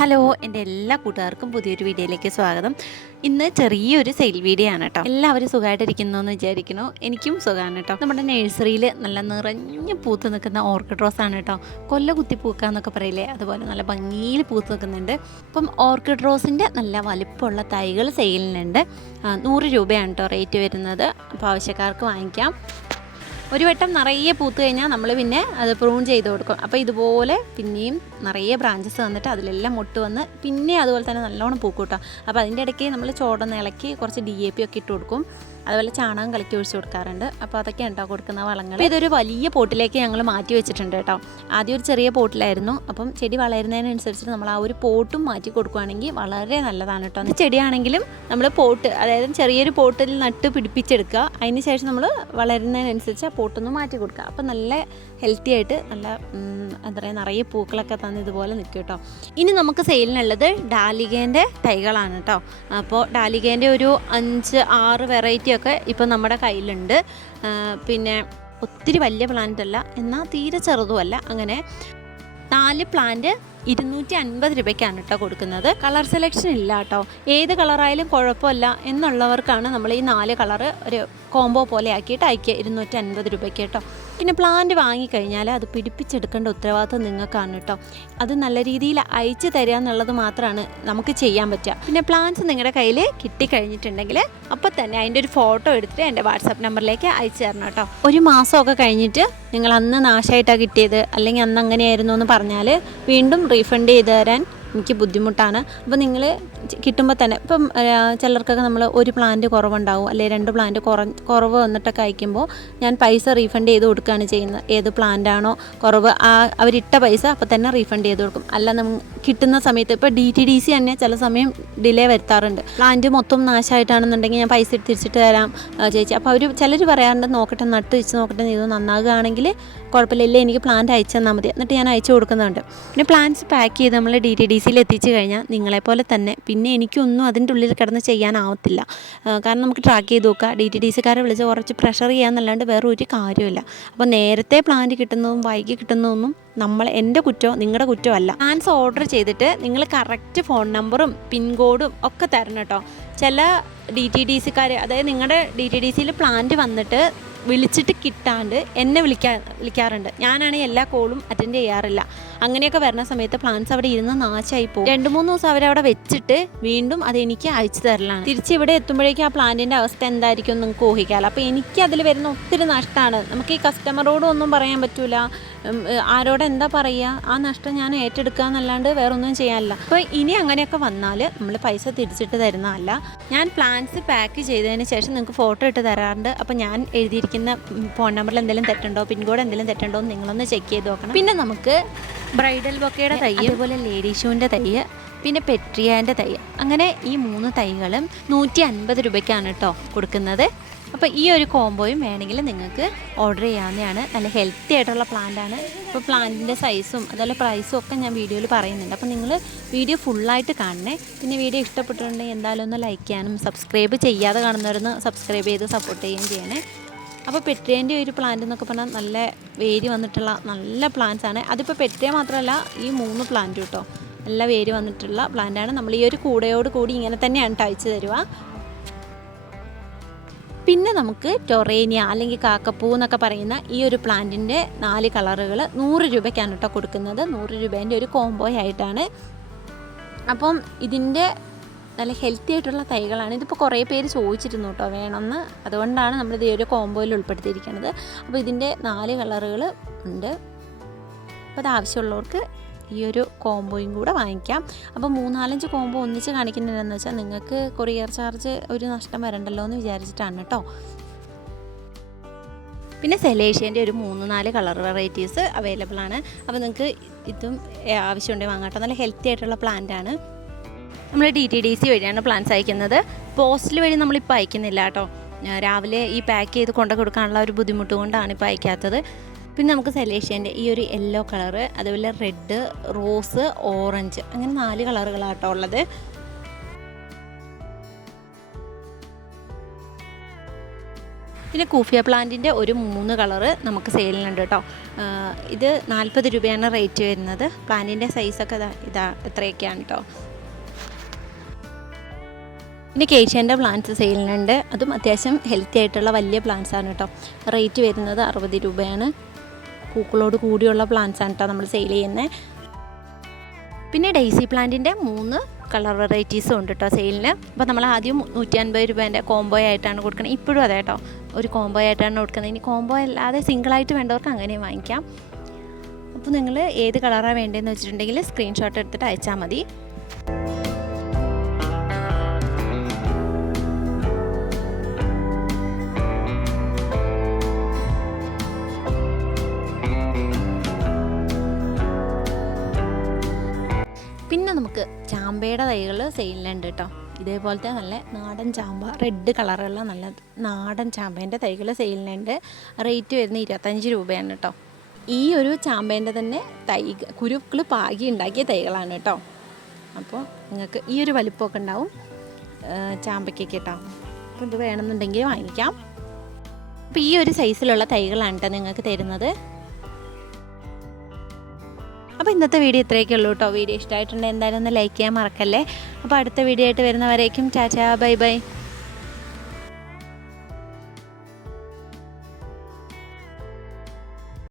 Hello എന്റെ എല്ലാ കൂട്ടുകാർക്കും പുതിയൊരു വീഡിയോയിലേക്ക് സ്വാഗതം. ഇന്ന് ചെറിയൊരു സെയിൽ വീഡിയോ ആണ് കേട്ടോ. എല്ലാവരും സുഖമായിട്ടിരിക്കുന്നു എന്ന് വിചാരിക്കുന്നു. എനിക്കും സുഖമാണ് കേട്ടോ. നമ്മുടെ നഴ്സറിയിൽ നല്ല നിറഞ്ഞ് പൂത്ത് നിൽക്കുന്ന ഓർക്കിഡ് റോസ് ആണ് കേട്ടോ. കൊല്ല കുത്തി പൂക്കാന്നൊക്കെ പറയില്ലേ? അതുപോലെ നല്ല ഭംഗിയിൽ പൂത്ത് നിൽക്കുന്നുണ്ട്. അപ്പം ഓർക്കിഡ് റോസിന്റെ നല്ല വലിപ്പമുള്ള തൈകൾ സെയിലിനുണ്ട്. നൂറ് രൂപയാണ് കേട്ടോ റേറ്റ് വരുന്നത്. അപ്പോൾ ആവശ്യക്കാർക്ക് വാങ്ങിക്കാം. ഒരു വട്ടം നിറയെ പൂത്ത് കഴിഞ്ഞാൽ നമ്മൾ പിന്നെ അത് പ്രൂൺ ചെയ്ത് കൊടുക്കും. അപ്പോൾ ഇതുപോലെ പിന്നെയും നിറയെ ബ്രാഞ്ചസ് വന്നിട്ട് അതിലെല്ലാം മുട്ട് വന്ന് പിന്നെ അതുപോലെ തന്നെ നല്ലോണം പൂക്കൂട്ടാം കേട്ടോ അപ്പോൾ അതിന്റെ ഇടയ്ക്ക് നമ്മൾ ചോടന്ന് ഇളക്കി കുറച്ച് ഡി എ പി ഒക്കെ ഇട്ട് കൊടുക്കും. അതുപോലെ ചാണകം കലക്കി ഒഴിച്ചു കൊടുക്കാറുണ്ട്. അപ്പോൾ അതൊക്കെ ഉണ്ടോ? കൊടുക്കുന്ന വളങ്ങൾ ഇതൊരു വലിയ പോട്ടിലേക്ക് ഞങ്ങൾ മാറ്റി വെച്ചിട്ടുണ്ട് കേട്ടോ. ആദ്യം ഒരു ചെറിയ പോട്ടിലായിരുന്നു. അപ്പം ചെടി വളരുന്നതിനനുസരിച്ച് നമ്മൾ ആ ഒരു പോട്ടും മാറ്റി കൊടുക്കുകയാണെങ്കിൽ വളരെ നല്ലതാണ് കേട്ടോ. ചെടിയാണെങ്കിലും നമ്മൾ പോട്ട് അതായത് ചെറിയൊരു പോട്ടിൽ നട്ട് പിടിപ്പിച്ചെടുക്കുക. അതിന് ശേഷം നമ്മൾ വളരുന്നതിനനുസരിച്ച് ആ പോട്ടൊന്ന് മാറ്റി കൊടുക്കുക. അപ്പോൾ നല്ല ഹെൽത്തി ആയിട്ട് നല്ല എന്താ പറയുക നിറയെ പൂക്കളൊക്കെ തന്ന് ഇതുപോലെ നിൽക്കും കേട്ടോ. ഇനി നമുക്ക് സെയിലിനുള്ളത് ഡാലികേന്റെ തൈകളാണ് കേട്ടോ. അപ്പോൾ ഡാലികേന്റെ ഒരു അഞ്ച് ആറ് വെറൈറ്റി ഒക്കെ ഇപ്പം നമ്മുടെ കയ്യിലുണ്ട്. പിന്നെ ഒത്തിരി വലിയ പ്ലാന്റ് അല്ല എന്നാൽ തീരെ ചെറുതുമല്ല. അങ്ങനെ നാല് പ്ലാന്റ് ഇരുന്നൂറ്റി അൻപത് രൂപയ്ക്കാണ് കേട്ടോ കൊടുക്കുന്നത്. കളർ സെലക്ഷൻ ഇല്ല കേട്ടോ ഏത് കളറായാലും കുഴപ്പമില്ല എന്നുള്ളവർക്കാണ് നമ്മൾ ഈ നാല് കളറ് ഒരു കോംബോ പോലെ ആക്കിയിട്ട് അയക്കുക ഇരുന്നൂറ്റി അൻപത് രൂപയ്ക്ക് കേട്ടോ പിന്നെ പ്ലാന്റ് വാങ്ങിക്കഴിഞ്ഞാൽ അത് പിടിപ്പിച്ചെടുക്കേണ്ട ഉത്തരവാദിത്വം നിങ്ങൾക്കാണ് കേട്ടോ അത് നല്ല രീതിയിൽ അയച്ചു തരിക എന്നുള്ളത് മാത്രമാണ് നമുക്ക് ചെയ്യാൻ പറ്റുക. പിന്നെ പ്ലാന്റ്സ് നിങ്ങളുടെ കയ്യിൽ കിട്ടിക്കഴിഞ്ഞിട്ടുണ്ടെങ്കിൽ അപ്പോൾ തന്നെ അതിന്റെ ഒരു ഫോട്ടോ എടുത്തിട്ട് എന്റെ വാട്സാപ്പ് നമ്പറിലേക്ക് അയച്ചു തരണം കേട്ടോ ഒരു മാസമൊക്കെ കഴിഞ്ഞിട്ട് നിങ്ങൾ അന്ന് നാശമായിട്ടാണ് കിട്ടിയത് അല്ലെങ്കിൽ അന്ന് അങ്ങനെയായിരുന്നു എന്ന് പറഞ്ഞാൽ വീണ്ടും റീഫണ്ട് ചെയ്ത് തരാൻ എനിക്ക് ബുദ്ധിമുട്ടാണ്. അപ്പോൾ നിങ്ങൾ കിട്ടുമ്പോൾ തന്നെ ഇപ്പം ചിലർക്കൊക്കെ നമ്മൾ ഒരു പ്ലാന്റ് കുറവുണ്ടാവും അല്ലെങ്കിൽ രണ്ട് പ്ലാന്റ് കുറ കുറവ് വന്നിട്ടൊക്കെ അയക്കുമ്പോൾ ഞാൻ പൈസ റീഫണ്ട് ചെയ്ത് കൊടുക്കുകയാണ് ചെയ്യുന്നത്. ഏത് പ്ലാന്റ് ആണോ കുറവ് ആ അവരിട്ട പൈസ അപ്പോൾ തന്നെ റീഫണ്ട് ചെയ്ത് കൊടുക്കും. അല്ല കിട്ടുന്ന സമയത്ത് ഇപ്പോൾ ഡി ടി ഡി സി തന്നെ ചില സമയം ഡിലേ വരുത്താറുണ്ട്. പ്ലാന്റ് മൊത്തം നാശമായിട്ടാണെന്നുണ്ടെങ്കിൽ ഞാൻ പൈസ തിരിച്ചിട്ട് തരാം ചേച്ചി. അപ്പോൾ അവർ ചിലർ പറയാറുണ്ട് നോക്കട്ടെ നട്ട് വെച്ച് നോക്കട്ടെ ഇത് നന്നാകുകയാണെങ്കിൽ കുഴപ്പമില്ല എനിക്ക് പ്ലാന്റ് അയച്ചു തന്നാൽ മതി. എന്നിട്ട് ഞാൻ അയച്ചു കൊടുക്കുന്നുണ്ട്. പിന്നെ പ്ലാന്റ്സ് പാക്ക് ചെയ്ത് നമ്മൾ ഡി ടി ഡി സിയിൽ എത്തിച്ചു കഴിഞ്ഞാൽ നിങ്ങളെപ്പോലെ തന്നെ പിന്നെ എനിക്കൊന്നും അതിന്റെ ഉള്ളിൽ കിടന്ന് ചെയ്യാനാവത്തില്ല. കാരണം നമുക്ക് ട്രാക്ക് ചെയ്ത് നോക്കുക ഡി ടി ഡി സിക്കാരെ വിളിച്ച് കുറച്ച് പ്രഷർ ചെയ്യാന്നല്ലാണ്ട് വേറെ ഒരു കാര്യമില്ല അപ്പോൾ നേരത്തെ പ്ലാന്റ് കിട്ടുന്നതും വൈകി കിട്ടുന്നതൊന്നും നമ്മൾ എന്റെ കുറ്റോ നിങ്ങളുടെ കുറ്റമോ അല്ല. പ്ലാൻസ് ഓർഡർ ചെയ്തിട്ട് നിങ്ങൾ കറക്റ്റ് ഫോൺ നമ്പറും പിൻകോഡും ഒക്കെ തരണം കേട്ടോ. ചില ഡി ടി ഡി സിക്കാർ അതായത് നിങ്ങളുടെ ഡി ടി ഡി സിയിൽ പ്ലാന്റ് വന്നിട്ട് വിളിച്ചിട്ട് കിട്ടാണ്ട് എന്നെ വിളിക്കാ വിളിക്കാറുണ്ട്. ഞാനാണെങ്കിൽ എല്ലാ കോളും അറ്റൻഡ് ചെയ്യാറില്ല. അങ്ങനെയൊക്കെ വരുന്ന സമയത്ത് പ്ലാന്റ്സ് അവിടെ ഇരുന്ന് നാശമായി പോകും. രണ്ട് മൂന്ന് ദിവസം അവരവിടെ വെച്ചിട്ട് വീണ്ടും അത് എനിക്ക് അയച്ചു തരലാണ്. തിരിച്ച് ഇവിടെ എത്തുമ്പോഴേക്കും ആ പ്ലാന്റിന്റെ അവസ്ഥ എന്തായിരിക്കും നിങ്ങൾക്ക് ഊഹിക്കാമല്ലോ അപ്പോൾ എനിക്ക് അതിൽ വരുന്ന ഒത്തിരി നഷ്ടമാണ്. നമുക്ക് ഈ കസ്റ്റമറോടൊന്നും പറയാൻ പറ്റൂല. ആരോട് എന്താ പറയുക ആ നഷ്ടം ഞാൻ ഏറ്റെടുക്കുക എന്നല്ലാണ്ട് വേറെ ഒന്നും ചെയ്യാനില്ല. അപ്പോൾ ഇനി അങ്ങനെയൊക്കെ വന്നാൽ നമ്മൾ പൈസ തിരിച്ചിട്ട് തരുന്നതല്ല. ഞാൻ പ്ലാൻസ് പാക്ക് ചെയ്തതിന് ശേഷം നിങ്ങൾക്ക് ഫോട്ടോ ഇട്ട് തരാറുണ്ട്. അപ്പോൾ ഞാൻ എഴുതിയിരിക്കുന്ന ഫോൺ നമ്പറിൽ എന്തെങ്കിലും തെറ്റുണ്ടോ? പിൻകോഡ് എന്തെങ്കിലും തെറ്റുണ്ടോ എന്ന് നിങ്ങളൊന്ന് ചെക്ക് ചെയ്ത് നോക്കണം. പിന്നെ നമുക്ക് ബ്രൈഡൽ ബൊക്കയുടെ തൈ അതുപോലെ ലേഡി ഷൂവിന്റെ തൈ പിന്നെ പെട്രിയാന്റെ തൈ അങ്ങനെ ഈ മൂന്ന് തൈകളും നൂറ്റി അൻപത് രൂപയ്ക്കാണ് കേട്ടോ കൊടുക്കുന്നത്. അപ്പോൾ ഈ ഒരു കോംബോയും വേണമെങ്കിൽ നിങ്ങൾക്ക് ഓർഡർ ചെയ്യാവുന്നതാണ്. നല്ല ഹെൽത്തി ആയിട്ടുള്ള പ്ലാന്റ് ആണ്. ഇപ്പോൾ പ്ലാന്റിന്റെ സൈസും അതുപോലെ പ്രൈസും ഒക്കെ ഞാൻ വീഡിയോയിൽ പറയുന്നുണ്ട്. അപ്പോൾ നിങ്ങൾ വീഡിയോ ഫുള്ളായിട്ട് കാണണേ. പിന്നെ വീഡിയോ ഇഷ്ടപ്പെട്ടിട്ടുണ്ടെങ്കിൽ എന്തായാലും ഒന്ന് ലൈക്ക് ചെയ്യാനും സബ്സ്ക്രൈബ് ചെയ്യാതെ കാണുന്നവരൊന്ന് സബ്സ്ക്രൈബ് ചെയ്ത് സപ്പോർട്ട് ചെയ്യുകയും ചെയ്യണേ. അപ്പോൾ പെട്രിയേന്റെ ഒരു പ്ലാന്റ് എന്നൊക്കെ പറഞ്ഞാൽ നല്ല വേര് വന്നിട്ടുള്ള നല്ല പ്ലാന്റ്സ് ആണ്. അതിപ്പോൾ പെട്രിയ മാത്രമല്ല ഈ മൂന്ന് പ്ലാന്റ് കേട്ടോ നല്ല വേര് വന്നിട്ടുള്ള പ്ലാന്റാണ് നമ്മൾ ഈ ഒരു കൂടയോട് കൂടി ഇങ്ങനെ തന്നെയാണ് അയച്ചു തരുക പിന്നെ നമുക്ക് ടൊറേനിയ അല്ലെങ്കിൽ കാക്കപ്പൂ എന്നൊക്കെ പറയുന്ന ഈ ഒരു പ്ലാന്റിന്റെ നാല് കളറുകൾ നൂറ് രൂപയ്ക്കാണ് കേട്ടോ കൊടുക്കുന്നത്. നൂറ് രൂപേന്റെ ഒരു കോംബോ ആയിട്ടാണ്. അപ്പം ഇതിന്റെ നല്ല ഹെൽത്തി ആയിട്ടുള്ള തൈകളാണ്. ഇതിപ്പോൾ കുറേ പേര് ചോദിച്ചിരുന്നു കേട്ടോ വേണമെന്ന്. അതുകൊണ്ടാണ് നമ്മൾ ഈ ഒരു കോംബോയിൽ ഉൾപ്പെടുത്തിയിരിക്കുന്നത് അപ്പോൾ ഇതിന്റെ നാല് കളറുകൾ ഉണ്ട്. അപ്പോൾ അത് ആവശ്യമുള്ളവർക്ക് ഈ ഒരു കോംബോയും കൂടെ വാങ്ങിക്കാം. അപ്പോൾ മൂന്നാലഞ്ച് കോംബോ ഒന്നിച്ച് കാണിക്കുന്നതെന്ന് വെച്ചാൽ നിങ്ങൾക്ക് കൊറിയർ ചാർജ് ഒരു നഷ്ടം വരണ്ടല്ലോ എന്ന് വിചാരിച്ചിട്ടാണ് കേട്ടോ പിന്നെ സെലേഷ്യന്റെ ഒരു മൂന്ന് നാല് കളർ വെറൈറ്റീസ് അവൈലബിൾ ആണ്. അപ്പോൾ നിങ്ങൾക്ക് ഇതും ആവശ്യമുണ്ടെങ്കിൽ വാങ്ങാം കേട്ടോ നല്ല ഹെൽത്തി ആയിട്ടുള്ള പ്ലാന്റ് ആണ്. നമ്മൾ ഡി ടി ഡി സി വഴിയാണ് പ്ലാൻസ് അയക്കുന്നത്. പോസ്റ്റിൽ വഴി നമ്മളിപ്പോൾ അയക്കുന്നില്ല കേട്ടോ. രാവിലെ ഈ പാക്ക് ചെയ്ത് കൊണ്ടു കൊടുക്കാനുള്ള ഒരു ബുദ്ധിമുട്ട് കൊണ്ടാണ് ഇപ്പോൾ അയക്കാത്തത്. പിന്നെ നമുക്ക് സെലേഷ്യന്റെ ഈ ഒരു യെല്ലോ കളറ് അതുപോലെ റെഡ് റോസ് ഓറഞ്ച് അങ്ങനെ നാല് കളറുകളാട്ടോ ഉള്ളത്. പിന്നെ കൂഫിയ പ്ലാന്റിന്റെ ഒരു മൂന്ന് കളറ് നമുക്ക് സെയിലിനുണ്ട് കേട്ടോ ഇത് നാൽപ്പത് രൂപയാണ് റേറ്റ് വരുന്നത്. പ്ലാന്റിന്റെ സൈസൊക്കെ ഇതാ ഇതാ ഇത്രയൊക്കെയാണ് കേട്ടോ പിന്നെ കേഷ്യന്റെ പ്ലാന്റ്സ് സെയിലിനുണ്ട് അതും അത്യാവശ്യം ഹെൽത്തി ആയിട്ടുള്ള വലിയ പ്ലാന്റ്സ് ആണ് കേട്ടോ റേറ്റ് വരുന്നത് അറുപത് രൂപയാണ്. പൂക്കളോട് കൂടിയുള്ള പ്ലാന്റ്സ് ആണ് കേട്ടോ നമ്മൾ സെയിൽ ചെയ്യുന്നത് പിന്നെ ഡെയ്സി പ്ലാന്റിന്റെ മൂന്ന് കളർ വെറൈറ്റീസും ഉണ്ട് കേട്ടോ സെയിലിന് അപ്പോൾ നമ്മൾ ആദ്യം നൂറ്റി അൻപത് രൂപേന്റെ കോംബോ ആയിട്ടാണ് കൊടുക്കുന്നത് ഇപ്പോഴും അതെ കേട്ടോ ഒരു കോംബോ ആയിട്ടാണ് കൊടുക്കുന്നത്. ഇനി കോംബോ അല്ലാതെ സിംഗിളായിട്ട് വേണ്ടവർക്ക് അങ്ങനെ വാങ്ങിക്കാം. അപ്പോൾ നിങ്ങൾ ഏത് കളറാണ് വേണ്ടതെന്ന് വെച്ചിട്ടുണ്ടെങ്കിൽ സ്ക്രീൻഷോട്ട് എടുത്തിട്ട് അയച്ചാൽ മതി. ചാമ്പയുടെ തൈകൾ സെയിലുണ്ട് കേട്ടോ. ഇതേപോലത്തെ നല്ല നാടൻ ചാമ്പ റെഡ് കളറുള്ള നല്ല നാടൻ ചാമ്പേന്റെ തൈകൾ സെയിലിനുണ്ട് റേറ്റ് വരുന്നത് ഇരുപത്തഞ്ച് രൂപയാണ് കേട്ടോ. ഈ ഒരു ചാമ്പേന്റെ തന്നെ തൈ കുരുക്കൾ പാകി ഉണ്ടാക്കിയ തൈകളാണ് കേട്ടോ. അപ്പോൾ നിങ്ങൾക്ക് ഈ ഒരു വലിപ്പമൊക്കെ ഉണ്ടാവും ചാമ്പയ്ക്കൊക്കെ കേട്ടോ. അപ്പോൾ ഇത് വേണമെന്നുണ്ടെങ്കിൽ വാങ്ങിക്കാം. അപ്പോൾ ഈ ഒരു സൈസിലുള്ള തൈകളാണ് കേട്ടോ നിങ്ങൾക്ക് തരുന്നത്. അപ്പോൾ ഇന്നത്തെ വീഡിയോ ഇത്രയൊക്കെ ഉള്ളൂ കേട്ടോ. വീഡിയോ ഇഷ്ടമായിട്ടുണ്ടെങ്കിൽ എന്തായാലും ഒന്ന് ലൈക്ക് ചെയ്യാൻ മറക്കല്ലേ. അപ്പോൾ അടുത്ത വീഡിയോ ആയിട്ട് വരുന്നവരേക്കും ചാച്ചാ ബൈ ബൈ.